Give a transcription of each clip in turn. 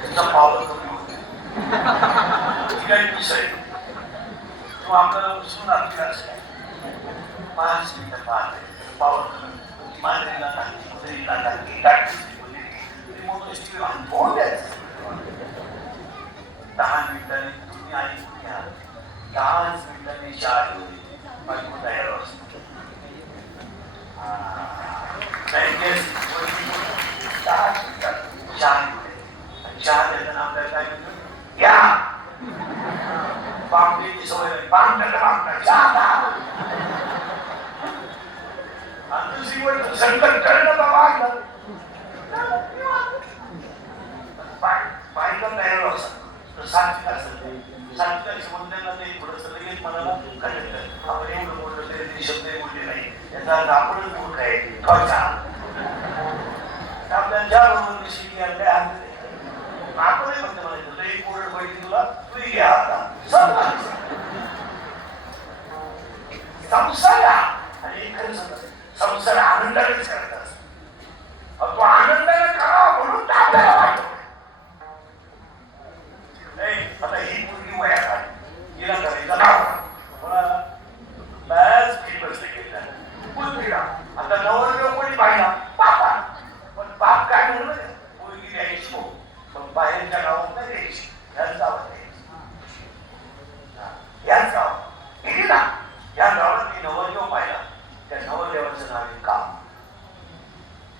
त्याचा पावर कमी होते. काही विषय तो आपल्याला सुनार केलाच काय 5 मिनिटं पाहते पावर कमी मांजरीला टाकली कुत्रीला टाकली टाकली मोठी अनुभव द्यायचा 10 मिनिटांनी तुम्ही ऐकून घ्या 10 मिनिटांनी चहा होईल बायको तयार असतो चहा देताना आपल्याला काय म्हणतो या बापडीची सवय आणि दुसरी गोष्ट संकट करणं बाबा बायका तयार असतात सात्विक असतात सात्विकाच्या म्हणण्याला ते थोडंसं लगेच मनाला कळत आपण एवढं बोललं तरी ते शब्द बोलले नाही याचा अर्थ आपणच मूर्ख आहे ठोचा आपल्याला ज्या बरोबर शिकली आपल्या हात आपणही म्हणतो म्हणायचं तुला एक बोर्ड पाहिजे तुला तू घ्या आता संसार आणि खरं संसार आनंदानेच करतात तो आनंदाने करावा म्हणून आपल्याला वाटतो आता ही मुलगी वयात आली हिला करायचं नाव कोणाला बॅच फेमस केला मुलगीला आता नवरदेव कोणी पाहिला बापा पण बाप काय म्हणलं मुलगी द्यायची हो पण बाहेरच्या गावात नाही द्यायची याच गावात द्यायची याच गावात गेली ना या गावात मी नवरदेव पाहिला त्या नवरदेवाचं नाव आहे काम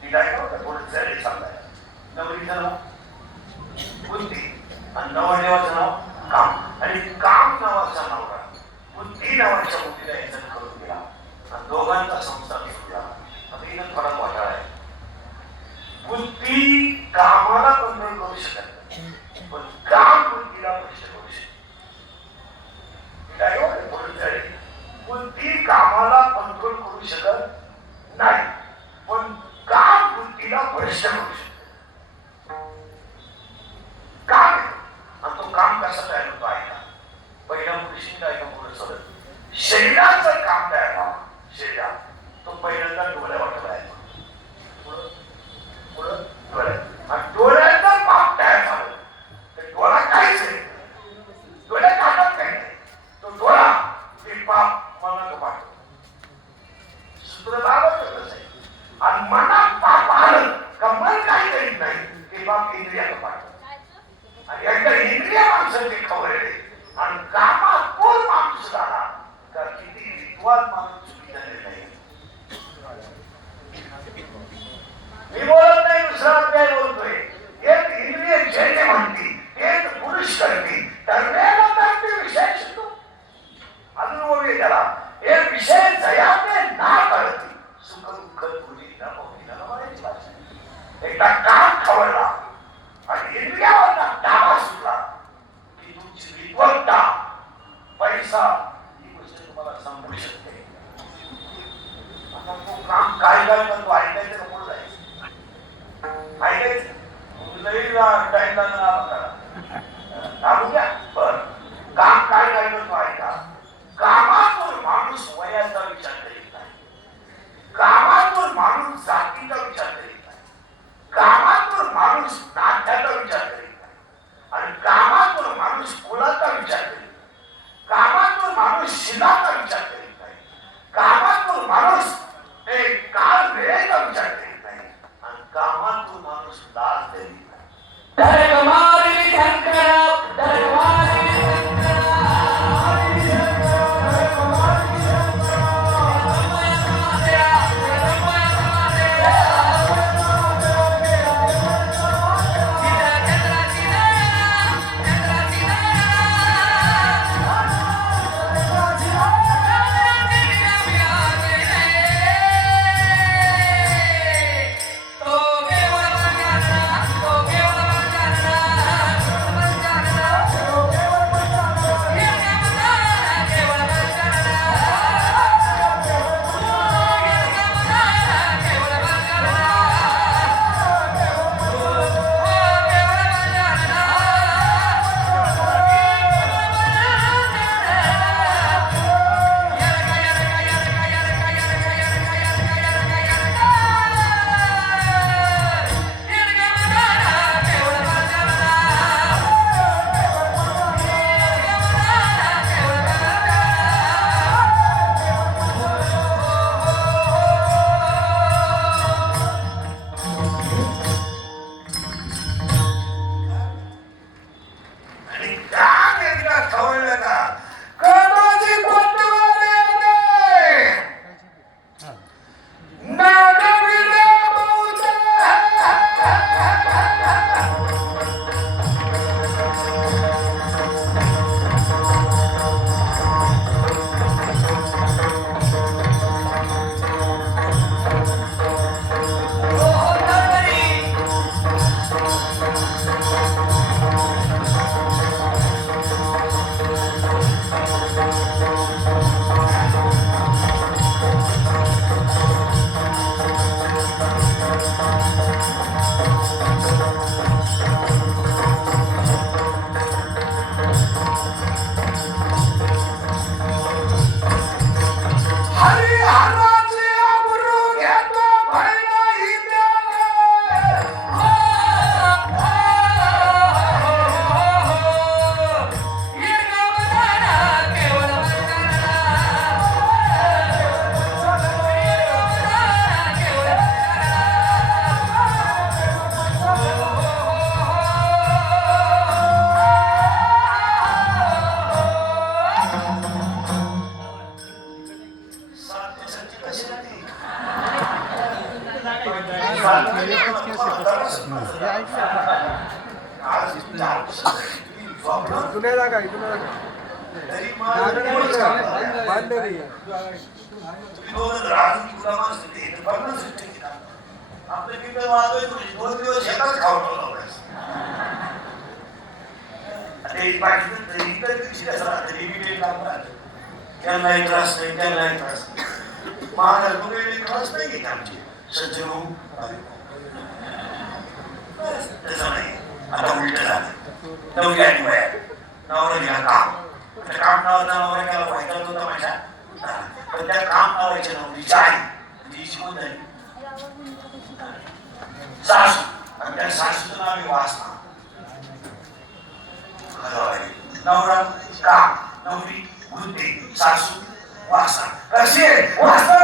ती काय नव्हतं थोडं जरे सांगायला नवरीचं नाव बुद्धी आणि नवरदेवाचं नाव काम आणि काम नावाचा नवरा बुद्धी नावाच्या मुलीला यजन करून दिला आणि दोघांचा संसार सुटला आता इथं थोडा घोटाळा आहे बुद्धी कामाला कंट्रोल करू शकत नाही पण काम बुद्धीला भ्रष्ट करू शकते बुद्धी कामाला कंट्रोल करू शकत नाही पण काम बुद्धीला भ्रष्ट करू शकते काम आणि तो काम कसा तयार होतो ऐका पहिला कृष्ण ऐका पुढे सोडत शरीराचं काम तयार व्हावं शरीरात तो पहिल्यांदा डोळ्या वाटला आहे पुढं डोळ्यात आणि डोळ्याचं पाप तयार झालं तर डोळा काहीच नाही डोळ्यात कामात काही नाही तो डोळा ते पाप मनात पाठवतो सूत्र आवडतच आहे आणि मनात पाप आलं का मन काही करीत नाही ते पाप इंद्रियाला पाठवतो आणि एकदा इंद्रिय माणसाची खबर आहे आणि कामात कोण माणूस झाला तर किती विद्वान माणूस चुकी झाले नाही मी बोलत नाही दुसरा अध्याय बोलतोय एक इंद्रिय जैन म्हणती एक पुरुष करते तरवेला तर ते विषय शिकतो अजून बोलले त्याला एक विषय जयाने ना कळती सुख दुःख तुझी न होती न म्हणायची भाषा एकदा काम खवळला आणि इंद्रियावरचा ताबा सुटला की तुमची विद्वत्ता पैसा ही गोष्ट तुम्हाला संपू शकते आता तो काम काय काय करतो ऐकायचं का पुढे जायचं ऐकायचं लईला टाईमला घ्या बर काम काय काय करतो ऐका कामातून माणूस वयाचा विचार करीत नाही कामातून माणूस जातीचा विचार करीत नाही कामातून माणूस नात्याचा विचार करीत नाही आणि कामातून माणूस कुलाचा विचार करीत नाही कामातून माणूस शिलाचा विचार करीत नाही कामातून माणूस एक काळ वेळेचा विचार करीत नाही आणि कामातून माणूस लाज करीत नाही जुन्या जागा आहे, जुन्या जागा आपलं पिंपळ वाजतोय तुम्ही 2 दिवस शेतात खाऊन ते बाकीचं तरी तर दिवशी कसं राहतं लिमिटेड काम राहतं त्यांनाही त्रास नाही त्यांनाही त्रास नाही महाराज मुले त्रास नाही घेत आमचे सज्जन तसं नाही आता उलट झालं नवरी आणि वया नवरा घ्या काम काम नावाचा नवरा केला व्हायचा होता माझ्या पण त्या काम नावायच्या नवरीची आई ती शिकून झाली सासू आणि त्या सासूचं नाव आहे वासना नवरा काम नवरी वृत्ती सासू वासना कशी वासना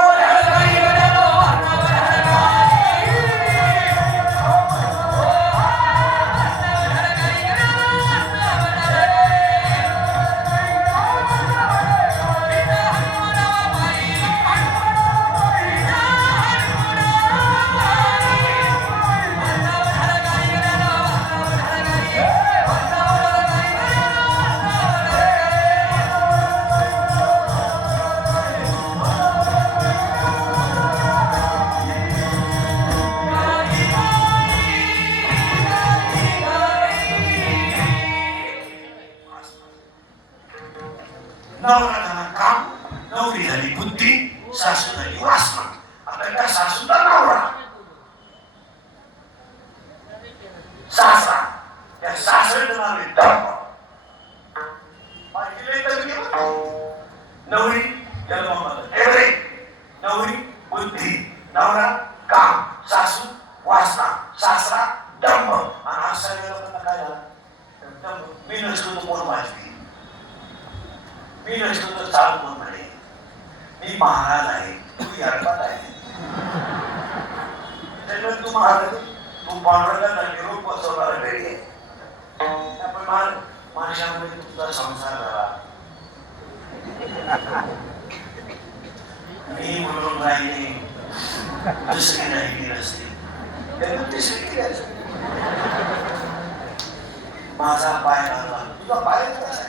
नवरा झाला काम नवरी झाली बुद्धी सासू झाली वासना आता त्या सासूचा नवरा सासरा त्या सासऱ्याचं नाव आहे धर्म नवरी नवरी बुद्धी नवरा काम सासू वासना सासरा धर्म आणि हा सगळ्या लोकांना काय झाला मी नसतो तो कोण वाजवी मी नसतो तर चालू कोण म्हणे मी महाराज आहे तू यारपात आहे त्यामुळे तू महाराज तू पांडुरंगाचा निरोप बसवणारा वेळी आहे आपण माणसामध्ये तुझा संसार झाला मी म्हणून राहिली दुसरी राहिली नसते त्यामुळे तिसरी केली माझा पाय लागला तुझा पाय कसा आहे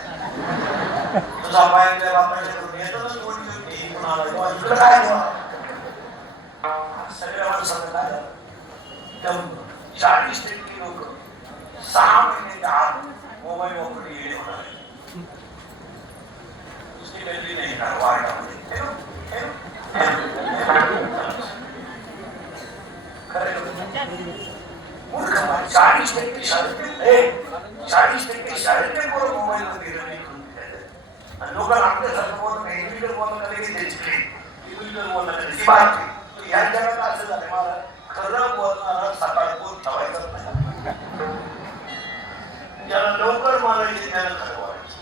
तुझा पाय त्या बापाच्या करून येतो ना तोड घेऊन कुणाला तुला काय सगळ्या माणसाला काय झालं 40% लोक 6 महिन्याच्या आत मोबाईल वापरून येणे होणार आहे दुसरी काही नाही का वार्डामध्ये मूर्ख 40% शाळेत मोबाईल मध्ये आणि लोकांना आपल्यासारखं बोलणं नाही इंग्लिश बोलणं की त्याची इंग्लिश बोलणं ती बात या जगात असं झालं मला खरं बोलणारा सकाळ बोल ठेवायचं नाही ज्याला लवकर मारायचे त्याला खरं बोलायचं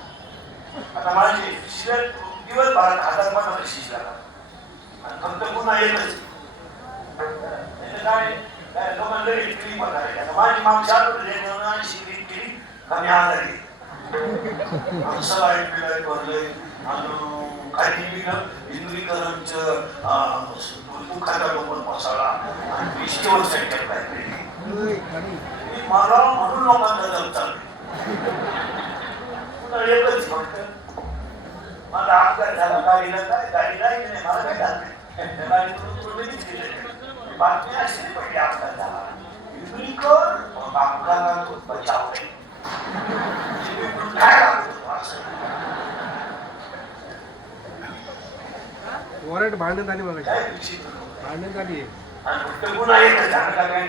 आता माझे शिष्य दिवसभरात 1000 रुपये शिष्य आणि फक्त पुन्हा एकच काय लोकांना इतकी पगार आहे माझी मागच्या आठवड्यात शिकली केली कमी आजारी सलाईन भरलंय आणि काही इंद्रीकरांचं दुःखाचा लोकल मसाला आणि विष्टीवर सेंटर मला म्हणून लोकांना जग चालू पुन्हा एकच फक्त माझा अपघात झाला गाडीला काय गाडी नाही मला काय झालं गाडी बातमी अशी पहिली अपघात झाला इंद्रीकर अपघातात बचाव वॉरंट भांडण झाली बघा भांडण झाली पुन्हा एक चांगला काय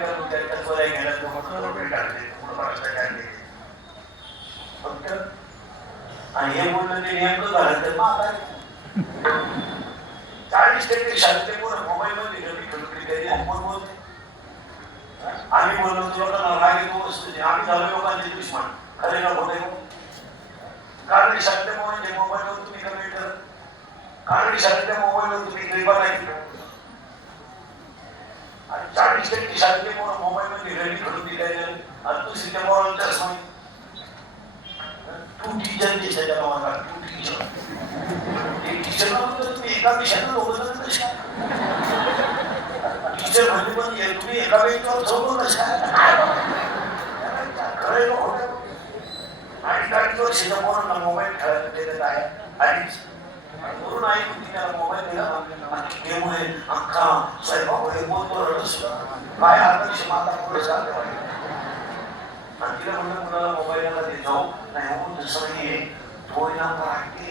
फक्त आणि हे बोलणं ते नेमकं झालं तर 40% शाळेतले पोरं मोबाईल मध्ये आम्ही बोललो लोकांना राग येतो आम्ही झालो लोकांचे दुश्मन खरे ना खोटे कारण शाळेतल्या मोबाईलवर तुम्ही कमेंट करत कारण शाळेतल्या मोबाईलवर तुम्ही गरीबा नाही आणि 40% शाळेतले पोरं मोबाईल मध्ये रेडी करून दिले आणि दुसरी त्या मोबाईल चष्मा तू टीचर दिसायच्या नावाला तू टीचर टीचर तुम्ही एका विषयानं लोक विषय म्हणजे पण तुम्ही एका व्यक्तीवर झोपून खरं खोटं आणि काही वर्षीच्या पोरांना मोबाईल खेळायला देत आहे आधीच म्हणून आई होती त्याला मोबाईल दिला त्यामुळे अख्खा स्वयंपाक काय आदर्श माता पुरस्कार ठेवायला आणि तिला म्हणलं मुलाला मोबाईलला दे जाऊ नाही म्हणून दुसरं हे थोडी ना वाटते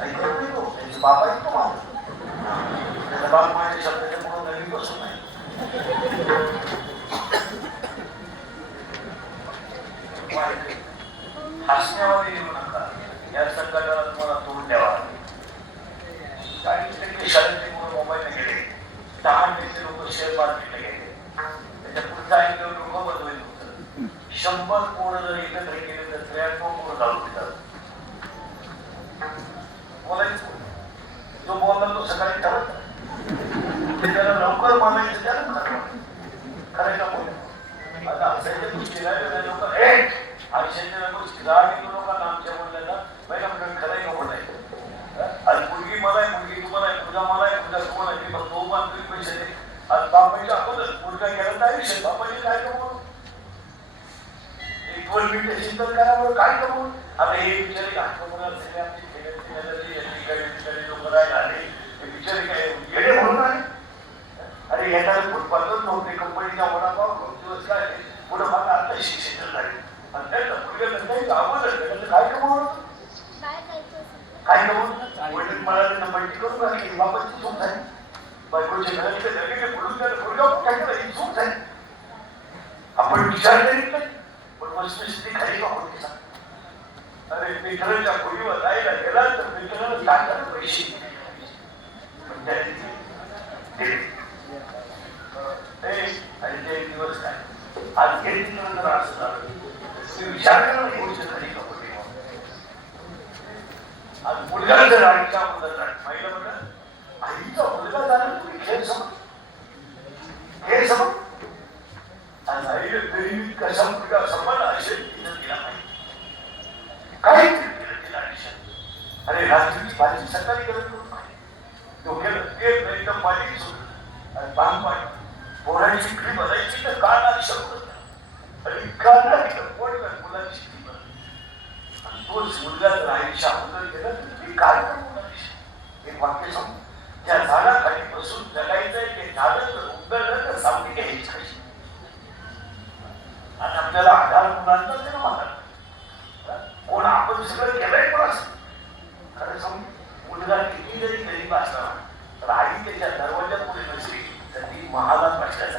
ऐकत नाही तो त्याचे बाबा येतो माझा त्याचा बाप माझ्या शब्दाच्या म्हणून नवीन बसून नाही हसण्यावर येऊ नका या संकटाला तुम्हाला तोंड द्यावा 40% शाळेतले मुलं मोबाईलने गेले 10% लोक शेअर मार्केटला गेले त्याच्या पुढचा एक लोक बदलले होतं 100 कोण जर एकत्र केले तर 93 कोण घालून देतात बोलायचं जो बोलला तो सकाळी ठरत त्याला लवकर मानायचं त्याला खरं का बोल आता असायच्या गोष्टी लोक आयुष्याच्या गोष्टी लोकांना आमच्या बोलल्याला पहिला म्हणजे खरं का बोलायचं आणि मुलगी मला आहे मुलगी तुम्हाला आहे तुझा मला आहे तुझा तुम्हाला आहे मग तो मान तुम्ही पैसे दे आणि बापाच्या अगोदर मुलगा गेला तर आयुष्य बापाचे काय कमवून एक 2 मिनिटं चिंतन करावं काय कमवून आता हे विचारी आठवण सगळे आमची खेड्याची लोक राहायला आले ते विचारी काय येणे म्हणून आले अरे येणारे फुटपाथच नव्हते कंपनीचा वडापाव 2 दिवस काय पुढं मला आता शिक्षण झाले आणि त्याचं मुलगा काही अगोदर त्याचं काय कमवलं काय कमवून वडील मला त्यांना माहिती करून राहिली बाबाची चूक झाली बायकोच्या घरातले लगेच बोलून त्याला मुलगा टाकला ही चूक झाली आपण विचार करीत नाही पण वस्तुस्थिती खाली का होती अरे मित्राच्या खोलीवर जायला गेला तर मित्राला टाकतात पैसे पण त्याने आणि ते दिवस काय आज घेतल्यानंतर असं झालं तुम्ही विचार करा ही गोष्ट खाली का होती आज मुलगा जर आईच्या अगोदर महिला म्हणतात आईचा मुलगा झाला तुम्ही खेळ समज आज आईला तरी कसा मुलगा समजला असेल तिथं तिला माहिती काय तिला आयुष्यात अरे रात्रीची भाजी सकाळी करत डोक्याला तेल नाही तर पाणी सुट आणि पाणी पोरांची क्री बघायची तर का नाही शकत आणि का नाही पोट मुलांची क्री बघ आणि तोच मुलगा जर आईच्या अगोदर गेला तर तुम्ही काय करणार एक वाक्य सांगू त्या झाडाखाली बसून जगायचंय ते झाडं जर उगवलं तर सावली घ्यायची कशी आणि आपल्याला आधार मुलांचा ते म्हणतात कोण आपण सगळं केलंय पण असं खरं सांगू मुलगा किती जरी गरीब असला तर आई त्याच्या दरवाजा पुढे नसली तर ती महालात बसल्याचा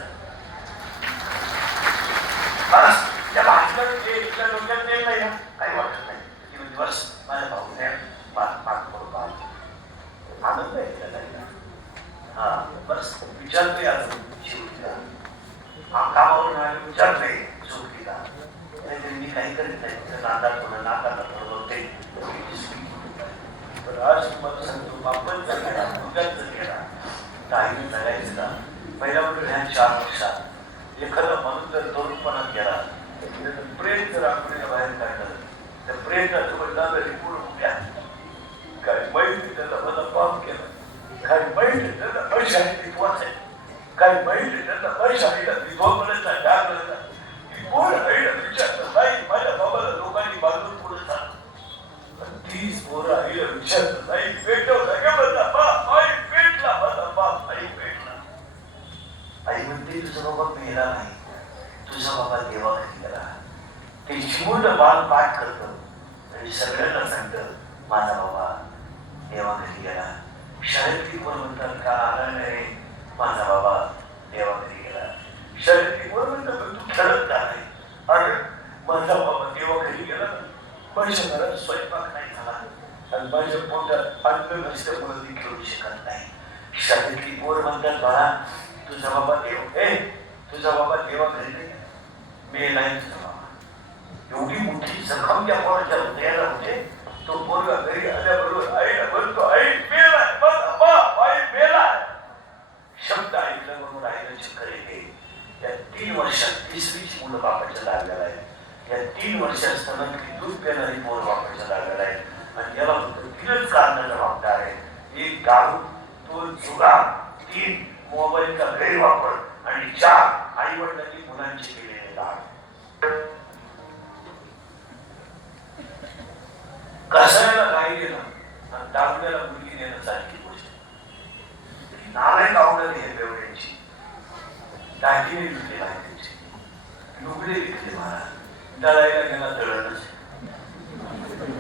बस त्या भाषणात जे इथल्या डोक्यात येत नाही ना काही वाटत नाही की म्हणजे बस माझ्या भाऊने माग करून पाहतो आनंद आहे त्याला हा बस विचारतोय अजून शेवटीला कामावरून आले विचारतोय शेवटीला मी काही करीत नाही नादात थोडं नाकाला थोडं बघते तर आज तुम्हाला सांगतो बापांचा घेणा मुलांचा घेणा काही जगायचं का पहिल्या म्हणजे ह्या 4 वर्षात एखादा माणूस जर तरुणपणात गेला प्रेम जर आपल्याला बाहेर काढलं त्या प्रेमाचं वडिलांना रिपूर्ण उद्या काही माहिती त्याला मला पाप केला काही माहिती त्याला पैशाने विश्वास आहे काही माहिती त्याला पैशाने विधवा बनायचा डाग बनायचा कोण आईला विचारलं नाही माझ्या बाबाला लोकांनी बांधून पुढे सांग 30 पोरं आईला विचारलं नाही पेटवलं का म्हणला बाप आई पेटला माझा बाप आई पेटला आई म्हणते तुझा बाबा मेला नाही तुझा बाबा देवाघरी गेला ते शिवून बाल पाठ करतं आणि सगळ्यांना सांगतं माझा बाबा देवाघरी गेला शाळेतली पोरं म्हणतात का आला नाही माझा बाबा देवाघरी गेला शाळेतली पोरं म्हणतात तू खेळत का नाही अरे माझा बाबा देवाघरी गेला माझ्या घरात स्वयंपाक नाही झाला आणि माझ्या पोटात अन्न नसल्यामुळे मी खेळू शकत नाही शाळेतली पोरं म्हणतात बाळा तुझा बाबा तुझा बाबा देवाघरी नाही मी नाही तुझा बाबा एवढी मोठी जखम त्या पोराच्या हृदयाला होते तो पोरगा घरी आल्याबरोबर आईला म्हणतो आई मेलाय माझा बाप आई मेलाय शब्द ऐकल्याबरोबर आईला चक्कर येते या 3 वर्षात 3रीची मुलं बापाच्या लागलेला आहे या 3 वर्षात स्तनातली दूध पिणारी पोर बापाच्या लागलेला आहे आणि याला फक्त 3च कारणाचा जबाबदार आहे एक दारू 2 जुगार 3 मोबाईलचा गैरवापर आणि 4 आई वडिलांनी मुलांचे केलेले लाड. कसायला गाई देणं आणि दारुड्याला मुलगी देणं सारखी गोष्ट. नालायक आवडत हे बेवड्यांची दागिने विकले बायकांचे, लुगडे विकले महाराज, दळायला गेला दळणच.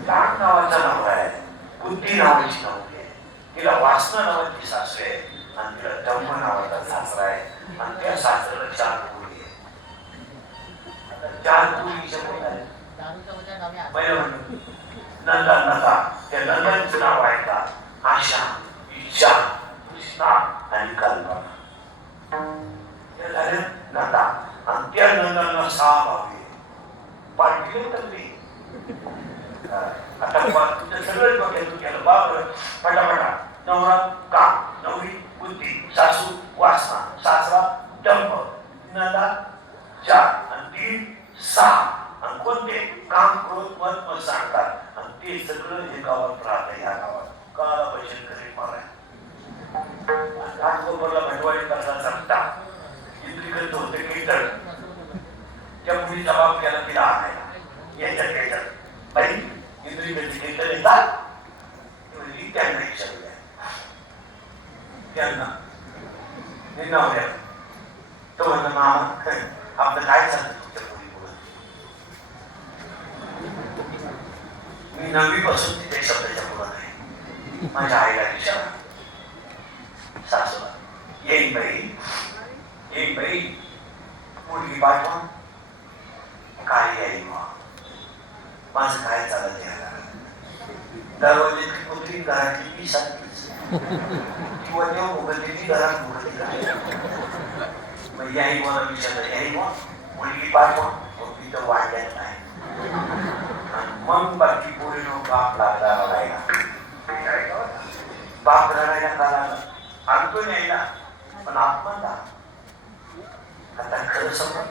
नावाचा नवरा आहे, बुद्धी नावाची नवरी आहे, तिला वासना नावाची सासू आहे आणि तिला दम्म नावाचा सासरा आहे आणि त्या सासऱ्याला 4 मुली आहे. आता 4 मुलीच्या मुली आहेत. पहिलं म्हणलं नंदा नंदा, त्या नंदांचं नाव आहे का आशा, इच्छा, कृष्णा आणि कल्पना. हे झालं नंदा आणि त्या नंदांना 6 भावी पाठविले तर मी आता तुझं सगळं डोक्यात केलं बाबर फटाफटा. नवरा काम, नवरी बुद्धी, सासू वासना, सासरा दंभ, नंदा 4 आणि 3 6 आणि कोणते काम क्रोध मत मत सांगतात आणि ते सगळं हे गावात राहतं. या गावात काला पैसे करीत माराय घाटकोपरला भटवाडी कसा सांगता इंद्रिकत होते कीर्तन. त्या मुलीचा बाप केला तिला आणायला याच्यात कीर्तन बाई इंद्रिकत कीर्तन येतात त्यांना विचारूया त्यांना निनावल्या. तो म्हणतो मामा आपलं काय चालतं तुमच्या मुलीमुळे. मी 9वी पासून तिथे शब्दाच्या पुढं नाही. माझ्या आईला विचारा सासूला येईन बाई मुलगी पाठवा काय येईल माझं काय चालत यायला. दरवाजेची कुत्री घरातली मी सांगलीच किंवा देव उघडलेली घरात उघडली काय मग याही मला विचारलं याही मुलगी पाठवा मग तिथं वाढल्यात नाही मग बाकी पुढे लोक आपला राहायला बाप राहायला काला आणतो न्यायला पण आत्मदा. आता खरं समज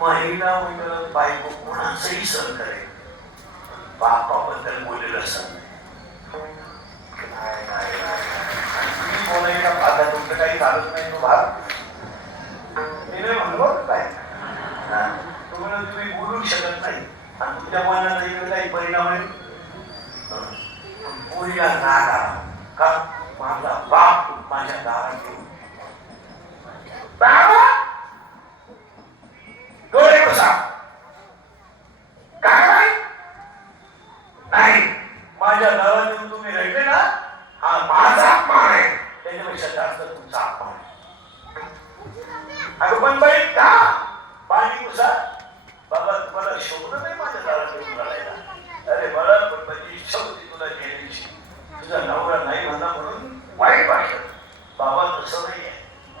महिला मंडळ बायको कोणाचंही सहन करेल बापाबद्दल बोललेलं सण तुम्ही बोलायला आता तुमचं काही चालत नाही तो भाग मी नाही म्हणलो काय तुम्हाला तुम्ही बोलू शकत नाही आणि तुमच्या मनात इकडे काही परिणाम आहे. पोरीला राग आला का माझा बाप माझ्या दारात येऊन बाबा डोळे बसा काय नाही माझ्या दारात येऊन तुम्ही रडले ना हा माझा अपमान आहे त्याच्यापेक्षा जास्त तुमचा अपमान आहे. अगं पण बाई का पाणी पुसा बाबा तुम्हाला शोभलं नाही माझ्या दारात येऊन रडायला. अरे बरं पण माझी इच्छा होती तुला घेण्याची तुझा नवरा नाही म्हणा म्हणून वाईट वाटलं. बाबा तसं नाहीये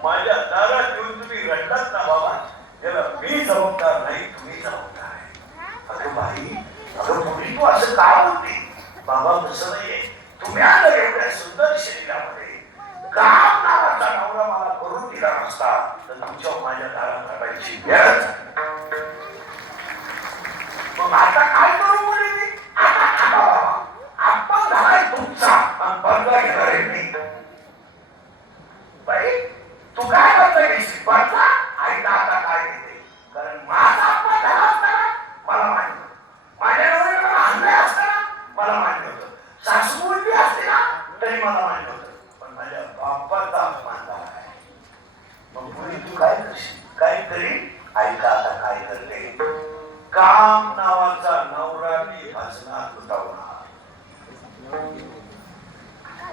माझ्या दारात येऊन तुम्ही रडलात ना बाबा त्याला मी जबाबदार नाही तुम्ही जबाबदार आहे. अगं बाई अगं पूर्वी तू असं का होती बाबा तसं नाहीये. तुम्ही आता एवढ्या सुंदर शरीरामध्ये काम नावाचा नवरा मला करून दिला नसता तर तुमच्या माझ्या दारात रडायची वेळ. मग आता काय करू मुली मी आता आपण झालाय तुमचा आणि बदला घेणार आहे मी. बाई तू काय बदला घेशील बदला ऐका आता काय घेते कारण माझा अपमान झाला असताना मला मान्य होतं माझ्या नवऱ्याने मला आणलंय असताना मला मान्य होतं सासू बोलली असते ना तरी मला मान्य होतं पण माझ्या बापाचा अपमान झाला आहे. मग पुढे तू काय करशील काय तरी ऐका आता काय करते. काम नावाचा नवरा मी भजनात उतरवणार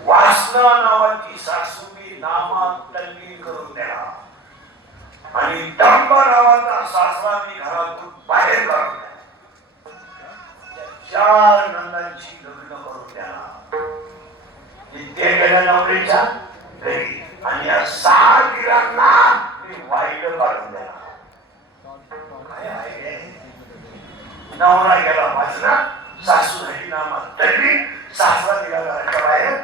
वासना नावाची सासू मी नामात तल्लीन करून देणार आणि दंभ नावाचा सासरा मी घरातून बाहेर काढून देणार. 4 नंदांची लग्न करून देणार जिथे गेल्या नवरीच्या घरी आणि या 6 दिरांना मी वाईट काढून देणार. काय आहे नवरा गेला वाचना सासू झाली नामात तल्लीन सासरा दिला घराच्या बाहेर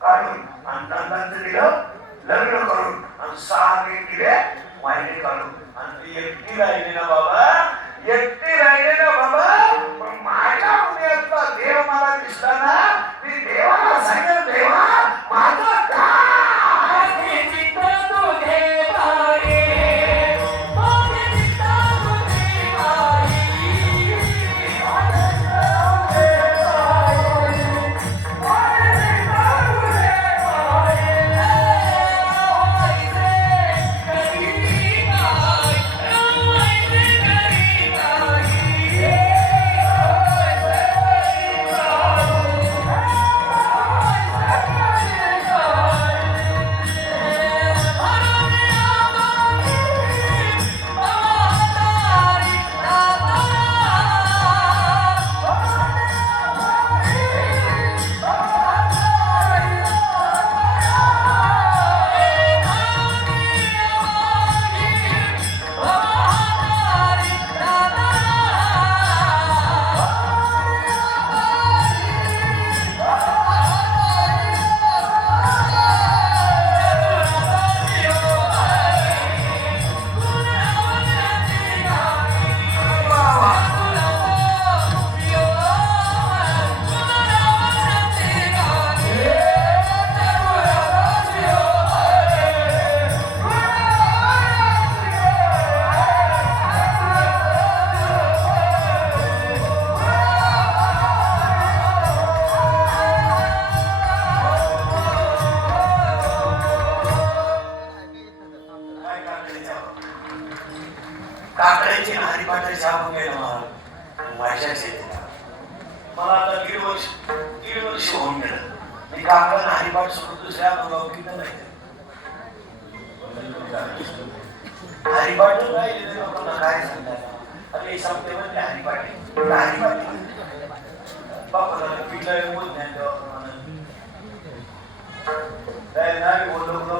काढून आणि नंदांचं दिलं लग्न करून आणि 6 दिले वाहिनी काढून आणि ती एकटी राहिली ना बाबा एकटी राहिली ना बाबा. पण माझ्या हृदयातला देव मला दिसला ना मी देवाला सांगेल देवा माझं काय काकड्याची हरिपाठाची आपण गेलं मला माझ्या शेतीला मला आता दीड वर्ष होऊन गेलं मी काकड्याला हरिपाठ सोडून दुसऱ्या गावकीत नाही हरिपाठ नाही लोकांना काय सांगतात आता हे सांगते म्हणजे हरिपाठ बाबा पिठलं बोल नाही बोललो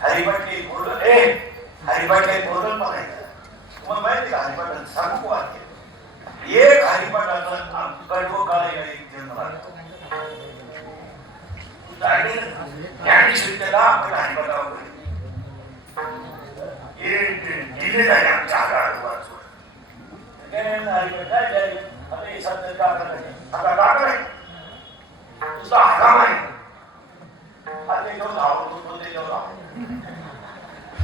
हरिपाठ काही बोललो हरिपाठ काही बोलत म्हणायचं तुम्हाला माहिती का हरिपाठ सांगू वाक्य एक हरिपाठाचा कडवं काळ ज्ञानेश्वरीला आपण हरिपाठावर दिले झाले आमच्या हरिपाठ आता काका नाही तुझा हराम आहे आता जेव्हा आवडतो ते जेव्हा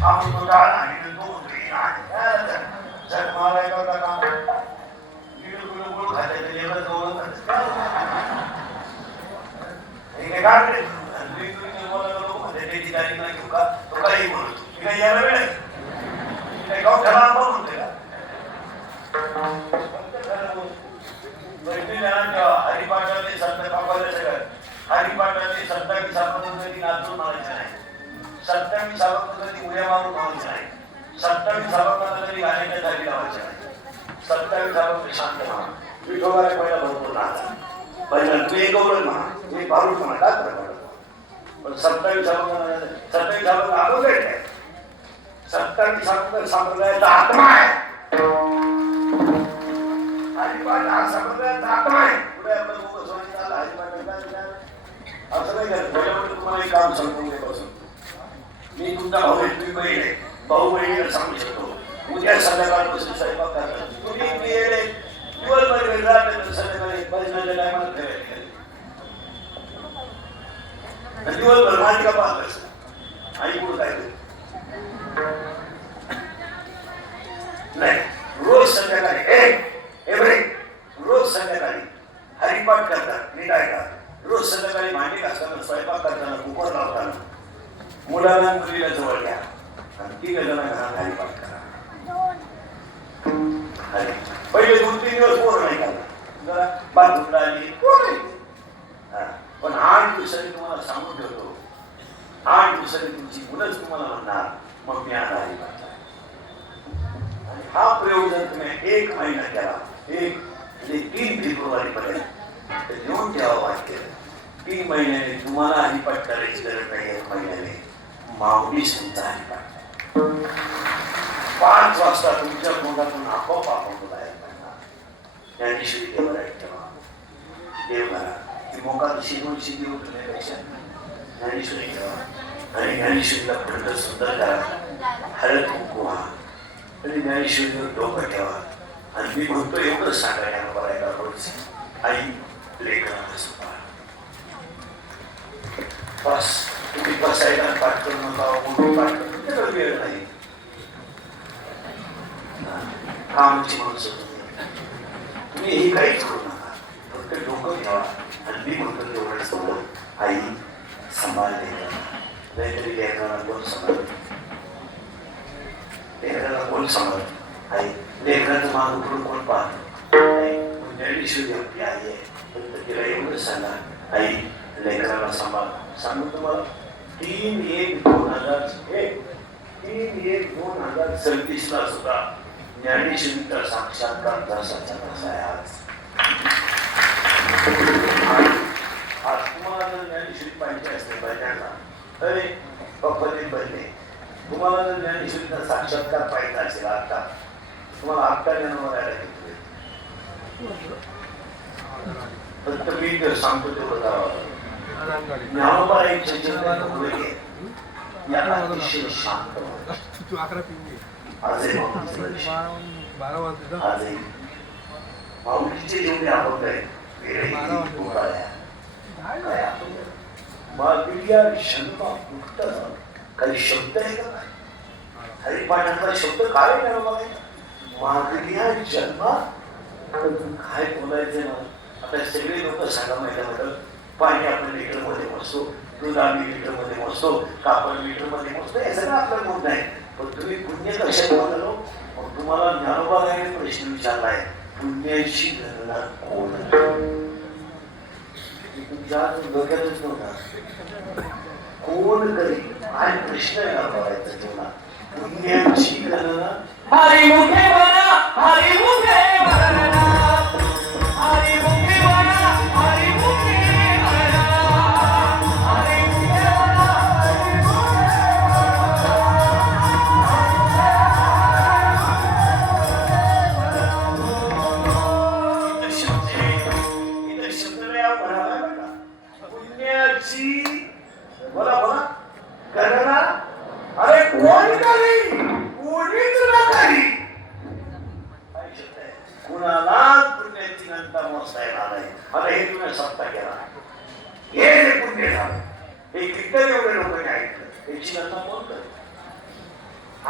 आवडतो डाळ आणि दोन जर मला एका काम खात्याचे लेबर जवळ त्याची गाडी नाही घेऊ का तो काही बोलतो मी काही यायला वेळ आहे गाव ठरा म्हणते का हरिपाठाचे संत कापायला सगळं हरिपाठाचे 27 कधी नाचून म्हणायचं नाही 27 कधी उड्या मारून म्हणायचं नाही 27 कधी गाण्याच्या जागी लावायचं नाही 27 शांत म्हणा विठोबाला पहिला भरपूर नाचा पहिला तू एक गौरव म्हणा एक भारूड म्हणा काय पण 27 आपण भेटते 27 संप्रदायाचा आत्मा आहे हरिपाठ हा संप्रदायाचा आत्मा आहे पुढे आपलं मुख सोडून आला हरिपाठ असं नाही करत त्याच्यामध्ये तुम्हाला एक काम सांगून बसून मी तुमचा भाऊ आहे तुम्ही बहीण आहे भाऊ बहिणीला सांगू शकतो उद्या संध्याकाळपासून स्वयंपाक करतात तुम्ही दिवसभर वेगळा संध्याकाळी परिसराच्या टायमाला फिरायला दिवसभर मालिका पाहत असत आणि पुढे काय नाही रोज संध्याकाळी रोज संध्याकाळी हरिपाठ करतात नीट ऐका रोज संध्याकाळी भांडी घासताना स्वयंपाक करताना कुकर लावताना मुलाला मुलीला जवळ घ्या आणि ती जणांना घरात हरिपाठ करा पहिले 2-3 दिवस पोर नाही करणार जरा बाथरूमला आली पण 8 दिवसांनी तुम्हाला सांगून ठेवतो 8 दिवसांनी तुमची मुलंच तुम्हाला म्हणणार मग मी आता हरिपाठ आणि हा प्रयोग जर तुम्ही 1 महिना केला 3 फेब्रुवारीपर्यंत तर लिहून ठेवा वाक्य 3 महिन्याने तुम्हाला हरिपाठ करायची गरज नाही 1 महिन्याने माऊलीच तुमचा हरिपाठ 5 वाजता तुमच्या तोंडातून आपोआप आपण बाहेर पडणार ज्ञानेश्वरी देवर ठेवा देव करा की मोकादशी 2 शिंदी उठण्यापेक्षा ज्ञानेश्वरी ठेवा आणि ज्ञानेश्वरीला फंड सुंदर करा हळद कुंकू आणि ज्ञानेश्वरीवर डोकं ठेवा आणि मी म्हणतो एवढंच सांगायला बघायला रोज आई लेकरांना सुद्धा बस तुम्ही बसायला पाठ करू नका पाठ करू वेळ नाही कामाची माणसं तुम्ही हे काहीच करू नका फक्त डोकं ठेवा आणि मी म्हणतो तेवढंच बोल आई सांभाळले नाहीतरी लेकरांना कोण सांभाळत लेकरांना कोण सांभाळत आई लेकराचं मागं पुढं कोण पाहत ज्ञानेश्वरी आपली आई आहे फक्त तिला एवढं सांगा आई लेकराला सांभाळ सांगू तुम्हाला 3/1/2037 सुद्धा ज्ञानेश्वरीचा साक्षात्कार तसाच्या तसा आहे आज तुम्हाला जर ज्ञानेश्वरी पाहिजे असते पहिल्यांदा अरे पप्पाने पहिले तुम्हाला जर ज्ञानेश्वरीचा साक्षात्कार पाहिजे असेल आता तुम्हाला आत्ता जन्माला घेतले फक्त मी तर सांगतो तेवढं करावं ज्ञानोबा एक अतिशय शांत आजही माऊलीचे जेवढे अभंग आहेत काही शब्द आहे का हरिपाठाचा शब्द काय मागल्या जन्मात काय बोलायचं ना आता सगळे लोक सांगा माहिती पाणी आपण लिटरमध्ये मोजतो दूध आम्ही लिटरमध्ये मोजतो कापड लिटरमध्ये मोजतो हे सगळं आपल्याला होत नाही पण तुम्ही पुण्य कशात म्हणालो? मग तुम्हाला ज्ञानोबाने प्रश्न विचारलाय, पुण्याची गणना कोण? तुमच्या डोक्यातच नव्हता. कोण करी आणि प्रश्न करायचा जेवणा पुण्याची गणना. हरिमुखे बना हरिमुखे बना हरिमुखे बना हरिमुखे बना हरिमुखे बना इथं शब्द नाही म्हणाला बघा. पुण्याची बोला बोला गणना. अरे कोण करी? कोणीच न करी. काय शब्द आहे? कुणाला पुण्याची गणना मोजता येणार नाही. आता हे तुम्ही सत्ता केला, हे जे पुण्य झालं हे किती एवढे लोकांनी ऐकलं. याची गणना कोण करेल?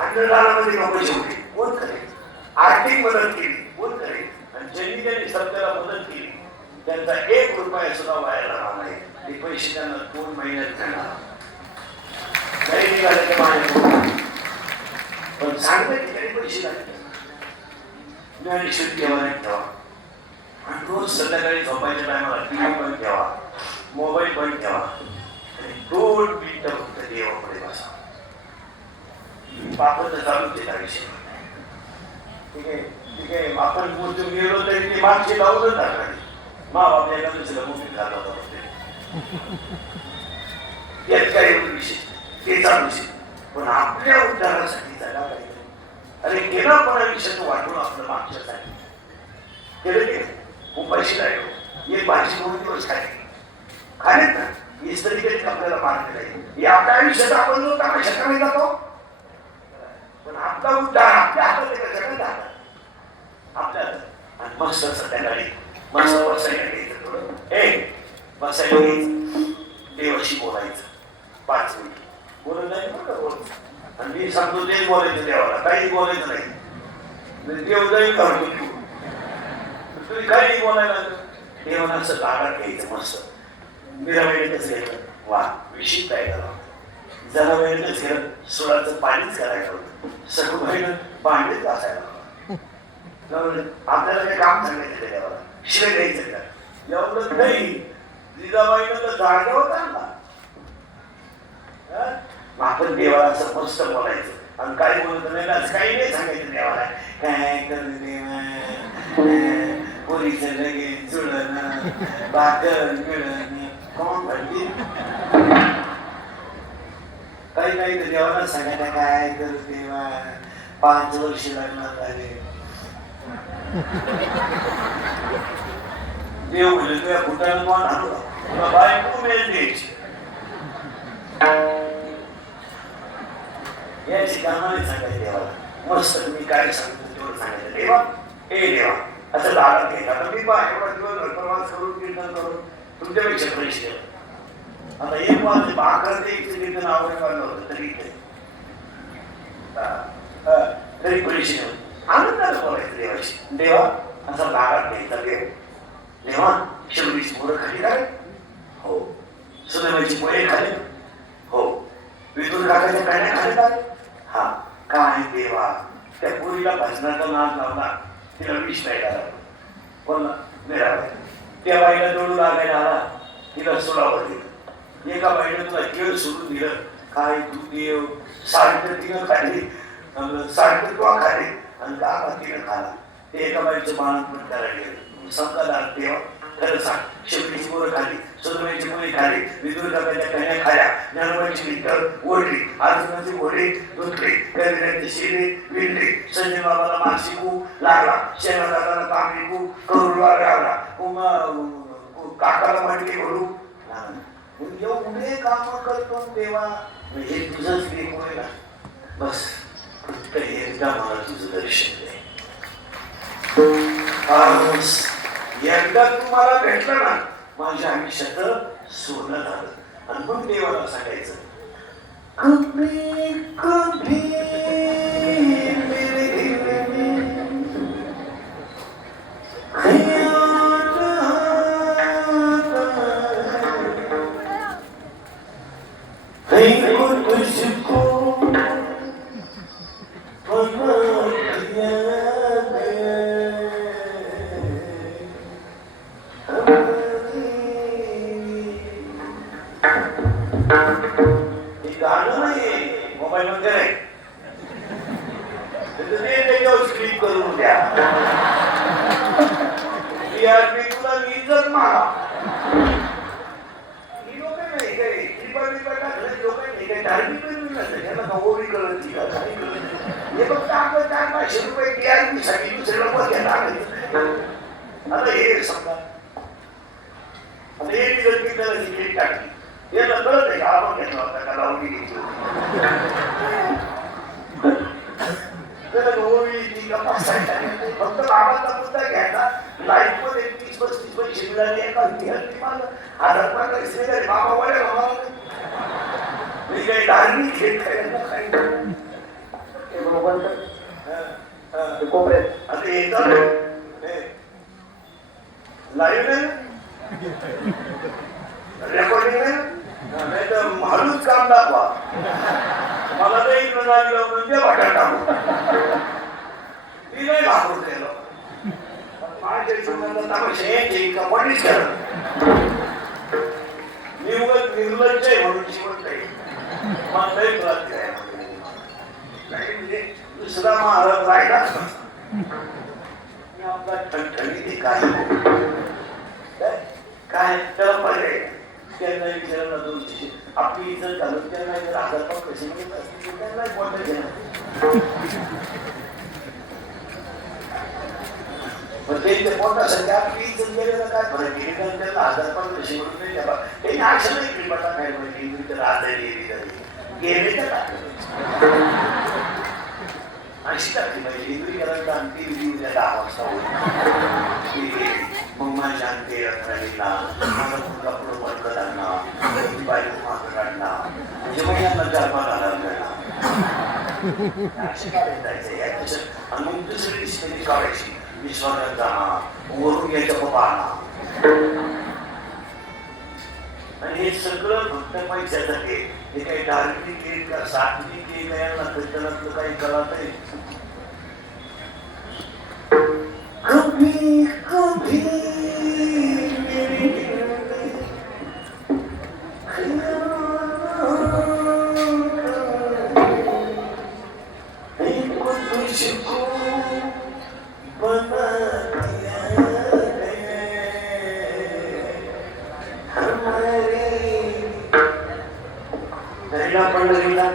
आंदोलनामध्ये लोक शेवटी कोण करेल? आर्थिक मदत केली कोण करेल? आणि ज्यांनी ज्यांनी सत्तेला मदत केली त्यांचा 1 रुपया सुद्धा वाया राहणार नाही. ते पैसे त्यांना 2 महिन्यात देणार नाही. निघाले ते माझ्या पण सांगते की काही पैसे लागले. ज्ञानेश्वर ठेवा ठेवा आणि रोज संध्याकाळी झोपायच्या टायमाला टीव्ही बंद ठेवा, मोबाईल बंद ठेवा आणि 2 मिनिटं फक्त देवापुढे बसा. आपण तर चालूच आहे त्या विषयी. ठीक आहे ठीक आहे. आपण मोजून गेलो तरी ते मागचे लावूनच टाकणार. मा बापल्या एका दुसऱ्या मोठीत घालला होता त्यात काय एवढं विशेष ते चालूच आहे. पण आपल्या उद्धारासाठी जागा पाहिजे. अरे गेला पण आयुष्यात वाटून आपलं मागच्यासाठी केलं गेलं. उपाशी राहिलो, एक भाजी 2 दिवस खाली ना हीच तरी कधी आपल्याला मार्ग नाही. या आपल्या आयुष्यात आपण जो तमाशा कमी जातो पण आपला उद्धार आपल्या हातात आहे. जगत हातात आपल्या हातात. आणि मस्त संध्याकाळी मस्त बसायला घ्यायचं, थोडं बसायला घ्यायचं, देवाशी बोलायचं 5 मिनिट. बोलत नाही बरं बोल. आणि मी सांगतो तेच बोलायचं देवाला, काहीच बोलायचं नाही. देव जाईल करतो तुम्ही काही बोलायला देवाला असं लाडात घ्यायचं मस्त. मीरा वेळेतच घ्यायचं वा विषित काय करावं. जरा वेळेतच घेणं सुडाचं पाणीच करायला होतं. सगळं बाईनं भांडीच वाचायला हवं. आपल्याला काही काम सांगायचं त्या देवाला, शिवाय द्यायचं का एवढं नाही. जिजाबाईनं तर जागेवर आणला. आपण देवाला असं मस्त बोलायचं आणि काही बोलत नाही ना, काही नाही सांगायचं देवाला. काय करू देवा पोरीचं लगेच जुळणं भाकर मिळणं कोण म्हणते. काही तर देवाला सांगायला काय करू देवा 5 वर्ष लग्नात झाले. देव म्हणजे तुझ्या कुठल्याला कोण आणू तुला बायको मिळेल द्यायची. याची कामाने सांगायचं देवाला मस्त. तुम्ही काय सांगतो तेवढं सांगायचं देवा हे देवा असं लाडत घ्यायचं. आता मी एवढा दिवस प्रवास करून कीर्तन करून तुमच्यापेक्षा पैसे केलं. आता एक वाजले भाकर ते कीर्तन आवडलं होतं तरी तरी पैसे नव्हते. आनंदाला बोलायचं देवाशी. देवा असा लाडात घ्यायचा. देवा शेवटीची पोरं खाली काय? हो. सुदैवाची पोळे खाली? हो. विदुर काकाच्या काड्या खाली काय? हा. काय देवा त्या पोरीला भजनाचा नाद लावला, तिला विष प्यायला लागला. कोणला? मिळाला. त्या बाईला दोडू लागायला आला, तिला सोडावं दिलं. एका बाईनं तुला केळ सोडून दिलं. काय तू देव सारखं तिनं खाली, सारखं तुला खाली आणि काका तिनं खाला. ते एका बाईचं बाळंतपण करायला गेलं. समजा देवा खरं सांग शेवटीची पोरं खाली, सुदैवाची मुली खाली, विदुर काकाच्या कन्या खाल्या, ज्ञानोबाची विठ्ठल ओढली, अर्जुनाची घोडी धुतली, कविराची शिरी विणली, संजय बाबाला मासिकू लागला, शेणादादाला तांबीकू करुळा लागला, काकाला म्हटली घोडू एवढे काम करतो देवा. हे तुझंच लेख होय ना. बस फक्त एकदा मला तुझं दर्शन दे. एकदा तुम्हाला भेटलं ना माझ्या आयुष्यात सोनं झालं. आणि मग देवाला सांगायचं कभी कभी मेरे दिल में ख्याल आता है तुझको करून द्या. TRP तुला मीच मारा. ही लोक नाही काही त्रिपाठी टाकले लोक नाही काही धार्मिक नसतं याला का ओवी कळत नाही का काही कळत नाही. हे फक्त आपण 400-500 रुपये TRP साठी दुसऱ्याला पैसे टाकायचे. आता हे समजा आता हे जर मी त्याला तिकीट टाकली याला कळत आहे का आपण घेतला होता का लावणी घेतली फक्त बाबाचा मुद्दा घ्यायचा लाईफ मध्ये 30-35 पैसे मिळाले बाबा वडे मी काही धार्मिक घेत आता येतात लाईव्ह नाही रेकॉर्डिंग नाही तर माणूस काम दाखवा मला तर एक प्रणाली म्हणजे वाटत टाकू ती नाही घाबरून गेलो माझ्या जीवनाला तमाशा यायचे का कोणीच करत मी उगत निर्लज्ज आहे म्हणून शिवत नाही मला लई त्रास आहे म्हणजे दुसरा महाराज राहिला मी आपला ठणठणी काय त्याला पर्याय त्यांना विचारायला दोन आपली इज्जत घालून त्यांना 1000 पैसे मिळत असतील त्यांना कोणतं घेणार पण त्यांच्या पोटासाठी आपली इज्जत गेलेलं काय फरक गेली कारण त्यांना 1000 पैसे मिळून नाही द्यावा त्यांनी अशा नाही केली बटा काय म्हणजे तर आजारी गेले तर अशी टाकली पाहिजे इंद्री करायला आणखी विधी उद्या 10 वाजता होईल मग माझ्या आणखी रत्नालीला माझा मुलगा पुढं पडकं लागणार बायको मागं काढणार म्हणजे मग यांना 4-5 हजार मिळणार अशी काय जायचं आणि मग दुसरी दिसली काढायची विश्वासात जाणार वरून यायचं पाहणार आणि हे सगळं फक्त पैशासाठी हे काही धार्मिक आहे का सात्विक आहे का यांना कीर्तनातलं काही कळत आहे कभी कभी पंढरीला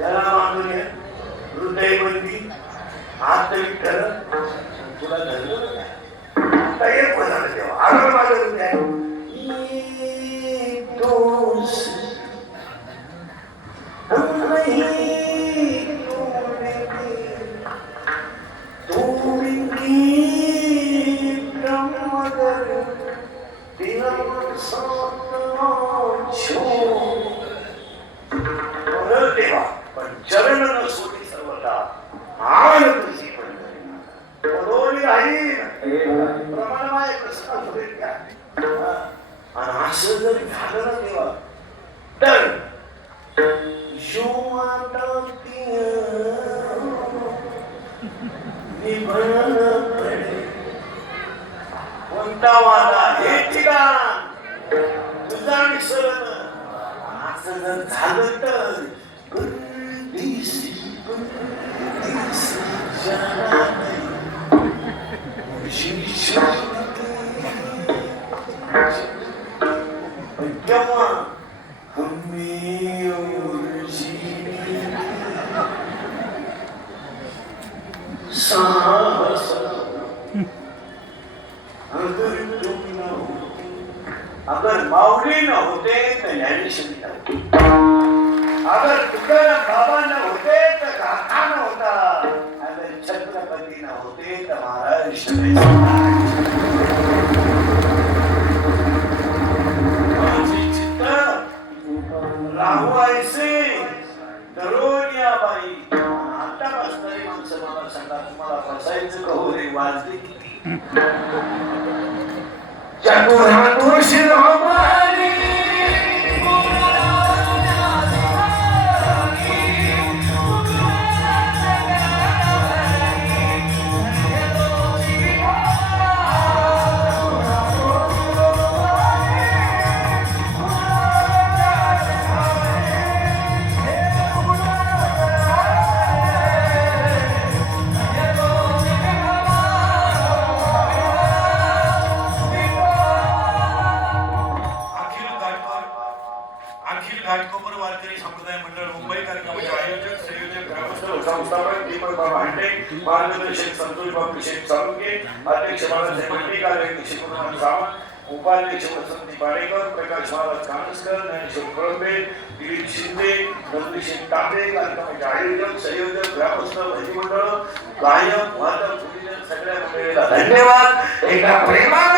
गळा मागून हृदयबंदी हात विठ्ठल तुला धरलं आता एक बोलायला तेव्हा आरोग्य मागून द्या पण चरण न सोडी सर्वता आन तुझी पंढरी राहील प्रमाणमाय प्रश्न होईल आणि असं जर झालं ना तेव्हा तर कोणता वादा हे ठिकाण तुझा विसरण असं जर झालं तर अगर माऊली न होते तर ज्ञानेश्वरी नव्हती अगर तुकाराम बाबा न होते तर गाथा नव्हता अगर छत्रपती न होते तर महाराज माझी चित्त राहू ऐसे दरोनिया बाई आता बसणारी माणसं मला सांगा तुम्हाला बसायचं कहू रे वाजले किती चतुर्हातुष हमारी संस्थापक दीपक बाबा हंडे, मार्गदर्शक संतोष बाबू शेख साळुंके, अध्यक्ष बाळासाहेब हंडे, कार्याध्यक्ष शिवकुमार सावंत, उपाध्यक्ष वसंती पाडेकर, प्रकाश महाराज कानसकर, ज्ञानेश्वर कळंबे, दिलीप शिंदे, नंदकिशोर तांबे, कार्यक्रमाचे आयोजक, संयोजक, ग्रामस्थ, भजी मंडळ, गायक, वादक, गुरुजन सगळ्या मंडळीला धन्यवाद. एकदा प्रेमानं